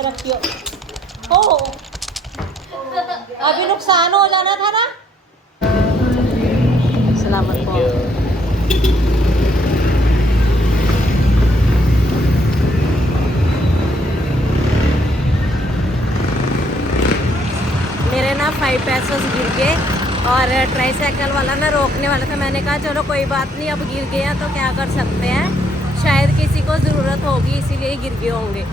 के रखियो। ओ अभी नुकसान हो जाना था ना। सलामत को मेरे ना 5 पैसे गिर गए और ट्राईसाइकिल वाला ना रोकने वाला था। मैंने कहा चलो कोई बात नहीं, अब गिर गया तो क्या कर सकते हैं, शायद किसी को ज़रूरत होगी इसीलिए गिर गए होंगे।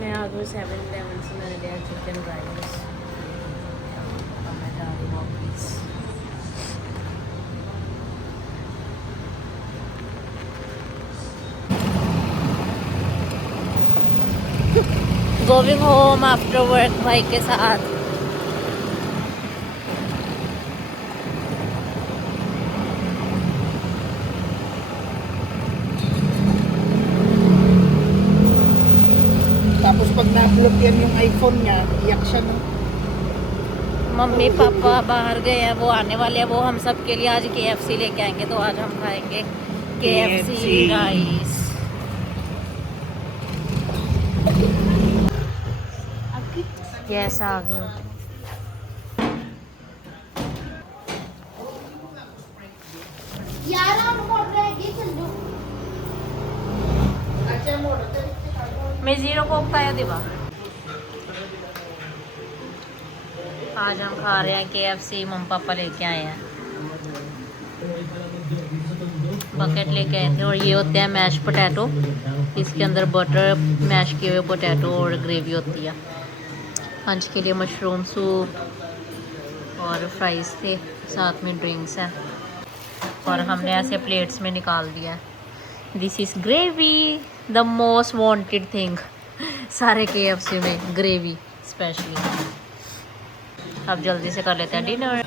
मैं आ गई 7-Eleven से, मैंने लिया चिकन राइस। अब मैं जा रही हूँ office. Going home after work भाई के साथ। Tapos pag na-upload yan yung iPhone niya, iyak siya no. Mummy papa बाहर गए हैं, वो आने वाले हैं। वो हम सब के लिए आज KFC लेके आएंगे, तो आज हम खाएंगे KFC राइस। यस आ गए। मैं 0 को खाया दिवा। आज हम खा रहे हैं KFC, मम्मी पापा लेके आए हैं, बकेट लेके आए थे। और ये होते हैं मैश पोटैटो, इसके अंदर बटर मैश किए हुए पोटैटो और ग्रेवी होती है। लंच के लिए मशरूम सूप और फ्राइज थे, साथ में ड्रिंक्स हैं, और हमने ऐसे प्लेट्स में निकाल दिया है। This is gravy, the most wanted thing सारे KFC में, ग्रेवी स्पेशली। अब जल्दी से कर लेते हैं डिनर।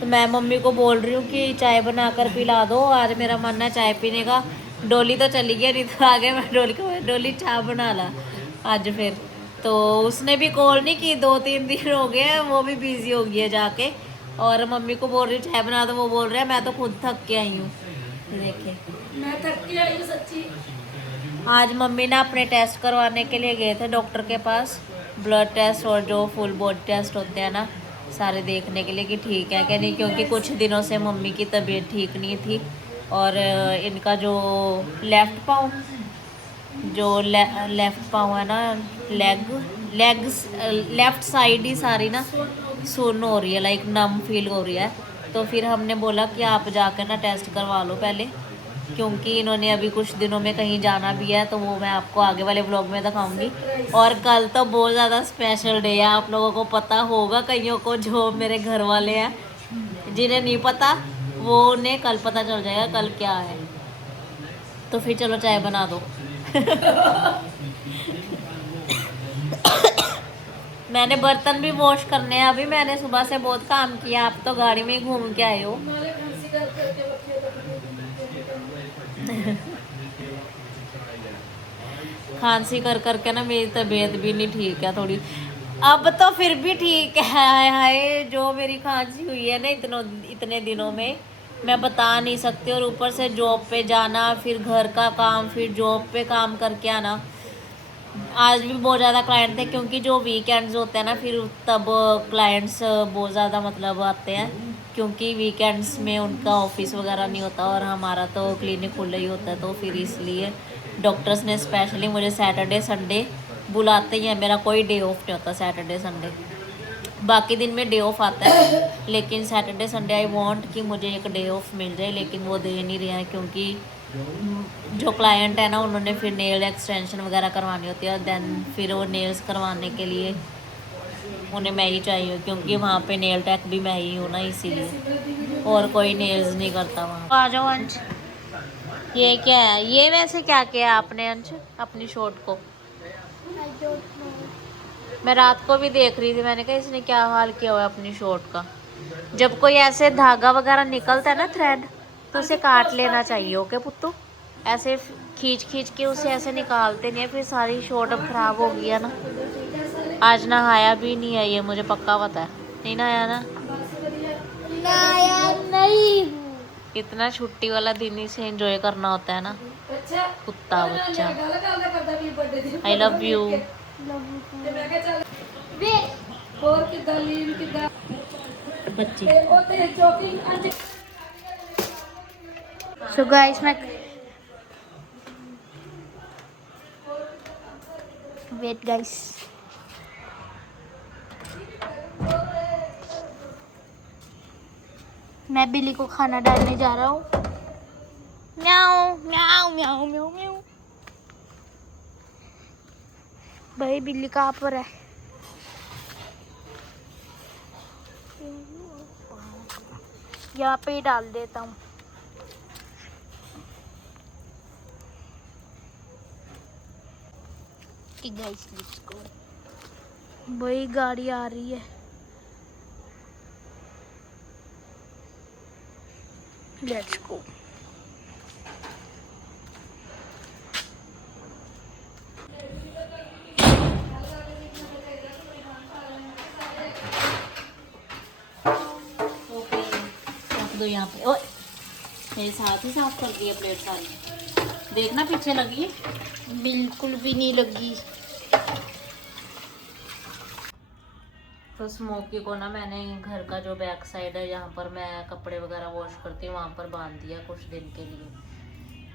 तो मैं मम्मी को बोल रही हूँ कि चाय बनाकर पिला दो, आज मेरा मन है चाय पीने का। डोली तो चली गई, नहीं तो आगे मैं डोली को, डोली चाय बना ला आज फिर। तो उसने भी कॉल नहीं की, 2-3 दिन हो गए, वो भी बिजी हो गई है जाके। और मम्मी को बोल रही हूँ चाय बना दो, वो बोल रहे हैं मैं तो खुद थक के आई हूँ। देखिए मैं थक के आई हूँ सच्ची। आज मम्मी ना अपने टेस्ट करवाने के लिए गए थे डॉक्टर के पास, ब्लड टेस्ट और जो फुल बॉडी टेस्ट होते हैं ना, सारे देखने के लिए कि ठीक है क्या नहीं, क्योंकि कुछ दिनों से मम्मी की तबीयत ठीक नहीं थी। और इनका जो लेफ़्ट पाँव, जो लेफ़्ट पाँव है ना, लेग्स लेफ़्ट साइड ही सारी ना सुन्न हो रही है, लाइक नम फील हो रही है। तो फिर हमने बोला कि आप जाकर ना टेस्ट करवा लो पहले, क्योंकि इन्होंने अभी कुछ दिनों में कहीं जाना भी है, तो वो मैं आपको आगे वाले व्लॉग में दिखाऊंगी। और कल तो बहुत ज़्यादा स्पेशल डे है, आप लोगों को पता होगा, कईयों को जो मेरे घर वाले हैं, जिन्हें नहीं पता वो उन्हें कल पता चल जाएगा कल क्या है। तो फिर चलो चाय बना दो। मैंने बर्तन भी वॉश करने हैं अभी, मैंने सुबह से बहुत काम किया। आप तो गाड़ी में ही घूम के आए हो। खांसी कर करके ना मेरी तबीयत भी नहीं ठीक है थोड़ी, अब तो फिर भी ठीक है। हाय जो मेरी खांसी हुई है ना इतने दिनों में, मैं बता नहीं सकती। और ऊपर से जॉब पे जाना, फिर घर का काम, फिर जॉब पे काम करके आना। आज भी बहुत ज़्यादा क्लाइंट थे, क्योंकि जो वीकेंड्स होते हैं ना, फिर तब क्लाइंट्स बहुत ज़्यादा मतलब आते हैं, क्योंकि वीकेंड्स में उनका ऑफिस वगैरह नहीं होता और हमारा तो क्लिनिक खुला ही होता है। तो फिर इसलिए डॉक्टर्स ने स्पेशली मुझे सैटरडे संडे बुलाते ही हैं। मेरा कोई डे ऑफ नहीं होता सैटरडे संडे, बाकी दिन में डे ऑफ आता है, लेकिन सैटरडे संडे आई वांट कि मुझे एक डे ऑफ मिल जाए, लेकिन वो दे नहीं रहे हैं, क्योंकि जो क्लाइंट है ना, उन्होंने फिर नेल एक्सटेंशन वगैरह करवानी होती है। देन फिर वो नेल्स करवाने के लिए उन्हें मैं ही चाहिए, क्योंकि वहाँ पे नेल टैक भी मैं ही हूँ ना, इसीलिए। और कोई नेल्स नहीं करता वहाँ। आ जाओ अंश, ये क्या है, ये वैसे क्या किया आपने अंश अपनी शॉर्ट को? मैं रात को भी देख रही थी, मैंने कहा इसने क्या हाल किया हुआ है अपनी शॉर्ट का। जब कोई ऐसे धागा वगैरह निकलता है ना, थ्रेड, तो उसे काट लेना चाहिए। ओके पुत्तू, ऐसे खींच खींच के उसे ऐसे निकालते नहीं है, फिर सारी शॉट अब खराब हो गई है ना। आज नहाया भी नहीं है ये, मुझे पक्का पता है। नहीं नहाया ना? नया नहीं। इतना छुट्टी वाला दिन ही से एंजॉय करना होता है ना। अच्छा कुत्ता बच्चा। आई आई लव यू। और किदा लीन किदा बच्ची। ओ ते चौकी सो गाइस मैं वेट गाइस, मैं बिल्ली को खाना डालने जा रहा हूँ। म्याऊ म्याऊ म्याऊ म्याऊ म्याऊ। भाई बिल्ली कहाँ पर है? यहाँ पे ही डाल देता हूँ। Guys let's go. भाई गाड़ी आ रही है। Let's go. ओके रख दो यहाँ पे। ओए मेरे साथ ही साफ कर दिया प्लेट सारी। देखना पीछे लगी है। बिल्कुल भी नहीं लगी। तो स्मोकी को ना मैंने घर का जो बैक साइड है जहाँ पर मैं कपड़े वगैरह वॉश करती हूँ वहाँ पर बांध दिया कुछ दिन के लिए,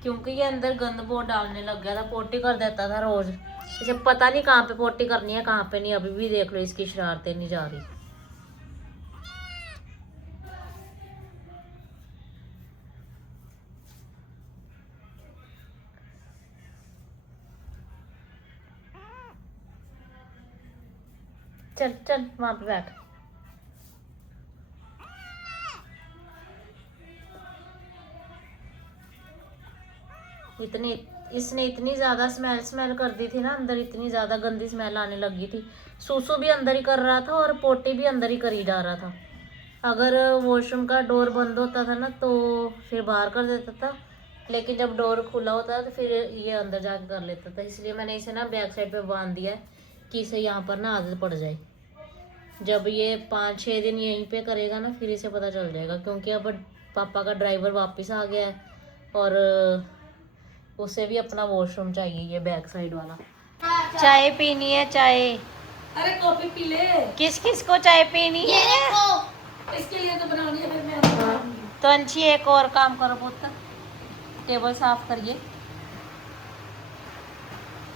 क्योंकि ये अंदर गंद बहुत डालने लग गया था। पोटी कर देता था रोज। इसे पता नहीं कहाँ पे पोटी करनी है कहाँ पे नहीं। अभी भी देख लो इसकी शरारतें नहीं जा रही। चल चल वहां पे बैठ। इसने इतनी ज्यादा स्मेल कर दी थी ना अंदर, इतनी ज्यादा गंदी स्मेल आने लगी थी। सूसू भी अंदर ही कर रहा था और पोटी भी अंदर ही करी जा रहा था। अगर वॉशरूम का डोर बंद होता था ना तो फिर बाहर कर देता था, लेकिन जब डोर खुला होता था तो फिर ये अंदर जाके कर लेता था। इसलिए मैंने इसे ना बैक साइड पे बांध दिया है कि इसे यहाँ पर ना आदत पड़ जाए। जब ये 5-6 दिन यहीं पे करेगा ना फिर इसे पता चल जाएगा, क्योंकि अब पापा का ड्राइवर वापस आ गया है और उसे भी अपना वॉशरूम चाहिए, ये बैक साइड वाला। चाय पीनी है चाय। अरे कॉफी पी ले। किस किस को चाय पीनी है? इसके लिए तो बनानी है, फिर मैं बनाऊंगी। तो अंशी एक और काम करो पुत्र, टेबल साफ करिए।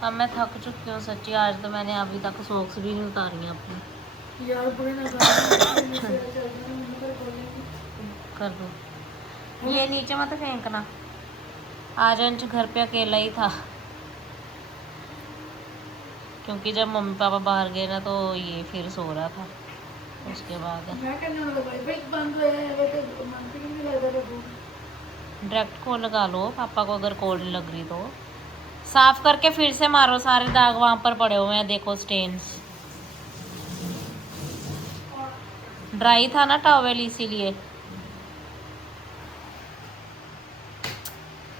अब मैं थक चुकी हूँ सच्ची। आज तो मैंने अभी तक सॉक्स भी नहीं उतारी अपनी। यार बुरे ना कर दो। ये नीचे मत फेंकना। आज अंश घर पे अकेला ही था, क्योंकि जब मम्मी पापा बाहर गए ना तो ये फिर सो रहा था। उसके बाद मैं कहने वाला भाई भाई बंद है वो तो मन भी नहीं लग रहा है। डायरेक्ट कॉल लगा लो पापा को अगर कॉल नहीं लग रही तो। साफ करके फिर से मारो, सारे दाग वहां पर पड़े हुए हैं देखो, स्टेन्स। ड्राई था ना टॉवेल इसीलिए।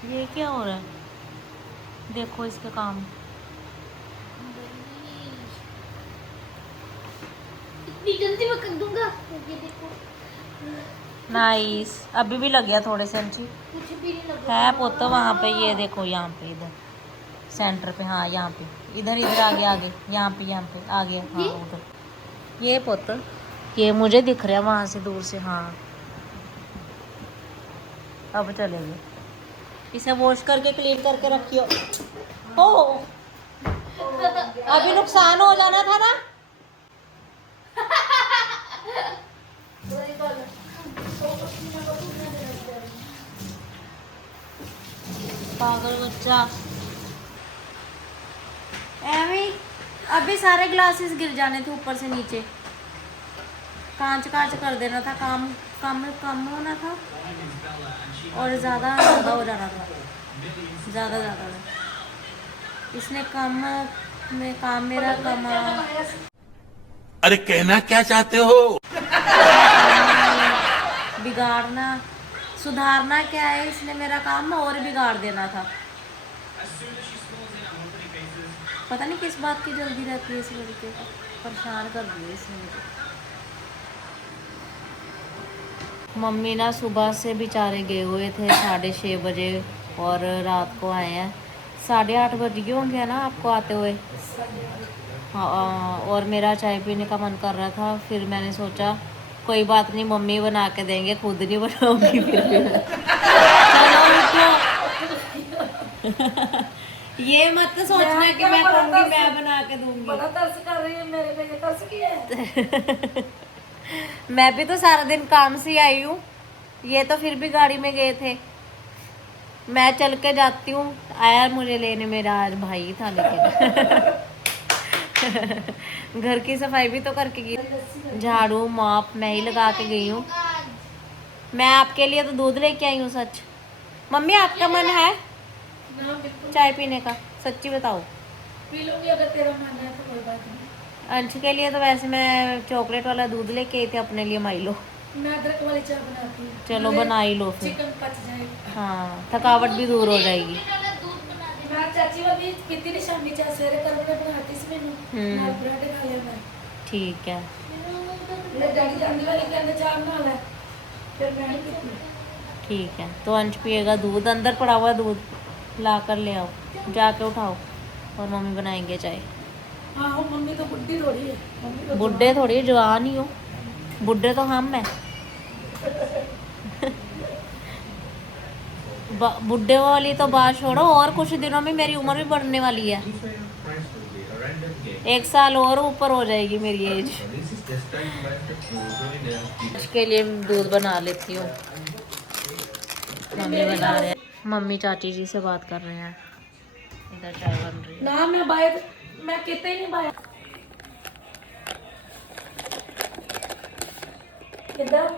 ये क्या हो रहा है? देखो इसके काम। इतनी जल्दी मैं कर दूंगा, ये देखो नाइस। अभी भी लग गया थोड़े से अंची कुछ भी नहीं लगा है पोतो वहाँ पे। ये देखो यहाँ पे, इधर सेंटर पे। हाँ यहाँ पे, इधर इधर आगे आगे, यहाँ पे आगे। हाँ उधर ये पोतो, ये मुझे दिख रहा है वहाँ से दूर से। हाँ अब चलेंगे। इसे वॉश करके क्लीन करके रखियो। हो अभी नुकसान हो जाना था ना। पागल बच्चा। एवी अभी सारे ग्लासेस गिर जाने थे ऊपर से नीचे। कांच कांच कर देना था, काम कम होना था और ज़्यादा हो जाना था। ज़्यादा इसने कम में काम मेरा कमा। अरे कहना क्या चाहते हो? बिगाड़ना सुधारना क्या है, इसने मेरा काम और बिगाड़ देना था। पता नहीं किस बात की जल्दी रहती है इस लड़के को, परेशान कर दिया इसने मुझे। मम्मी ना सुबह से बेचारे गए हुए थे 6:30 बजे और रात को आए हैं 8:30 बज गए होंगे ना आपको आते हुए। हाँ, और मेरा चाय पीने का मन कर रहा था, फिर मैंने सोचा कोई बात नहीं, मम्मी बना के देंगे, खुद नहीं बनाऊंगी फिर भी चलो उठो। ये मत सोचना कि मैं कहूँगी मैं बना के दूंगी। बड़ा तरस कर रही है मेरे पे, ये तरस किया है। मैं भी तो सारा दिन काम से आई हूँ, ये तो फिर भी गाड़ी में गए थे, मैं चल के जाती हूँ। आया मुझे लेने, मेरा आज भाई था लेकिन घर की सफाई भी तो करके गई, झाड़ू मॉप मैं ही लगा के गई हूँ। मैं आपके लिए तो दूध लेके आई हूँ सच। मम्मी आपका मन है ना बिल्कुल चाय पीने का? सच्ची बताओ। पी लूंगी अगर तेरा मन है तो, कोई बात नहीं। अंश के लिए तो वैसे मैं चॉकलेट वाला दूध लेके आई थी, अपने लिए माइलो। मैं अदरक वाली चाय बनाती हूँ। चलो बना ही लो फिर। चिकन पच जाएगा। हाँ, थकावट भी दूर हो जाएगी। मैं चाची वाली पीती नहीं शामी चाय, सवेरे कर बनाती सी मैनू नाल ब्रेड खा लिया मैं। ठीक है, मेरे डैडी जाने वाले कहते चाय बना ले, फिर मैं नहीं पीती। ठीक है। तो अंश पिएगा दूध, अंदर पड़ा हुआ दूध ला कर ले आओ, जाके उठाओ और मम्मी बनाएंगे चाय। हाँ हो, मम्मी तो बुढ़ी थोड़ी है, मम्मी तो बुढ़े थोड़ी जवान ही हो, बुढ़े तो हम हैं। बुढ़े वाली तो बात छोड़ो, और कुछ दिनों में मेरी उम्र भी बढ़ने वाली है, 1 साल और ऊपर हो जाएगी मेरी एज। इसके लिए दूध बना लेती हूँ, मम्मी बना रहे हैं। मम्मी चाची जी से बात कर रहे हैं, इधर चाय बन रही है। ना मैं बाहर, मैं कहते ही नहीं बाहर। इधर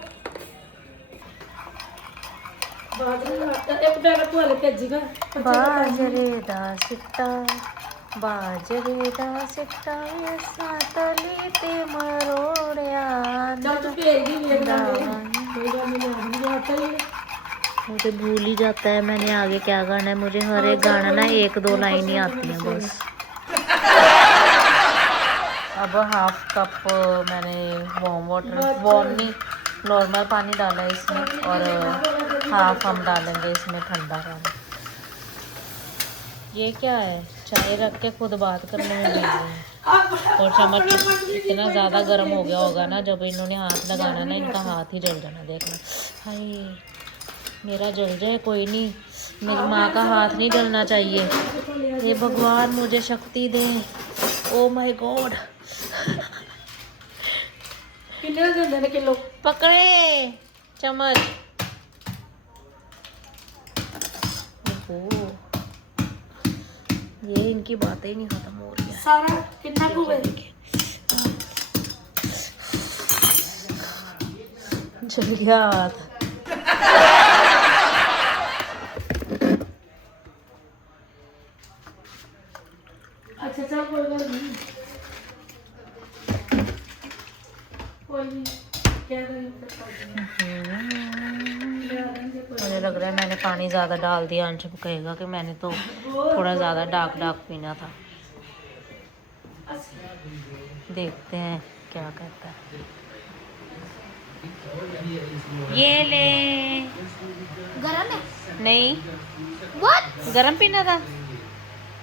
बाजरे का आटा एक बैग तो ले भेजीगा। बाजरे दा सिट्टा, बाजरे दा सिट्टा ऐसा तली ते मरोड़िया। जब तू भेज दी ये बना ले, कोई बात नहीं, मुझे आता ही है। मुझे भूल ही जाता है मैंने आगे क्या गाना है। मुझे हर एक गाना ना 1-2 लाइन ही आती है बस। अब हाफ कप मैंने वार्म वाटर, वार्म नहीं नॉर्मल पानी डाला है इसमें, और हाफ हम डालेंगे इसमें ठंडा पानी। ये क्या है, चाय रख के खुद बात करने में लग गई है। और चम्मच इतना ज़्यादा गर्म हो गया होगा ना, जब इन्होंने हाथ लगाना ना इनका हाथ ही जल जाना। देखना, हाय मेरा जल जाए कोई नहीं, मेरी माँ का हाथ नहीं जलना चाहिए। हे भगवान मुझे शक्ति दे, ओ माय गॉड। कितने देंगे ने किलो? पकड़े चम्मच। ओहो, ये इनकी बातें ही नहीं खत्म हो रही है। सारा कितना को है? जल गया हाथ। अच्छा चल कोई बात नहीं, कोई नहीं, क्या करें। मुझे लग रहा है मैंने पानी ज़्यादा डाल दिया। अंश कहेगा कि मैंने तो थोड़ा ज़्यादा डार्क पीना था। देखते हैं क्या कहता है। ये ले। गरम है? नहीं, What? गरम पीना था,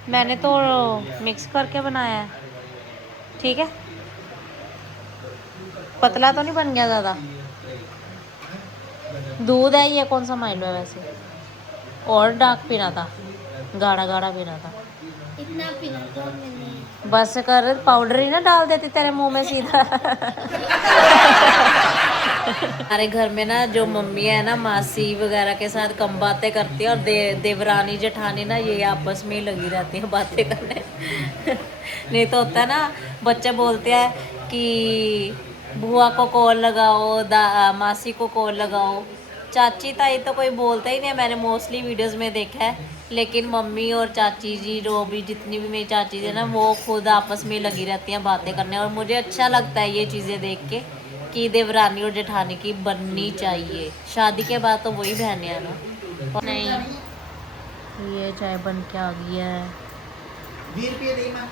मैंने तो मिक्स करके बनाया है। ठीक है, पतला तो नहीं बन गया ज़्यादा। दूध है, ये कौन सा माइलो है वैसे। और डार्क पीना था, गाढ़ा गाढ़ा पीना था। इतना पीना तो मैंने। बस कर, पाउडर ही ना डाल देती तेरे मुंह में सीधा। हमारे घर में ना जो मम्मी है ना, मासी वगैरह के साथ कम बातें करती है, और देवरानी जेठानी ना ये आपस में ही लगी रहती है बातें करने। नहीं तो होता है ना, बच्चे बोलते हैं कि बुआ को कॉल लगाओ, मासी को कॉल लगाओ। चाची ताई तो कोई बोलता ही नहीं है, मैंने मोस्टली वीडियोस में देखा है। लेकिन मम्मी और चाची जी, जो भी जितनी भी मेरी चाची है ना, वो खुद आपस में लगी रहती हैं बातें करने। और मुझे अच्छा लगता है ये चीज़ें देख के कि देवरानी और जेठानी की बननी चाहिए। शादी के बाद तो वही बहनें हैं ना। नहीं, ये चाय बन के आ गई है। 20 रुपये दी माँ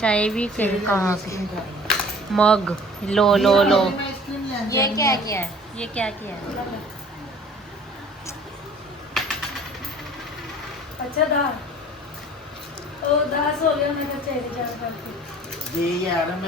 चाय भी फिर कहाँ से मग लो लो लो ये क्या किया है ये क्या किया है अच्छा दाल ओ 10 हो गया मैं चेरी जान करके जी यार मैं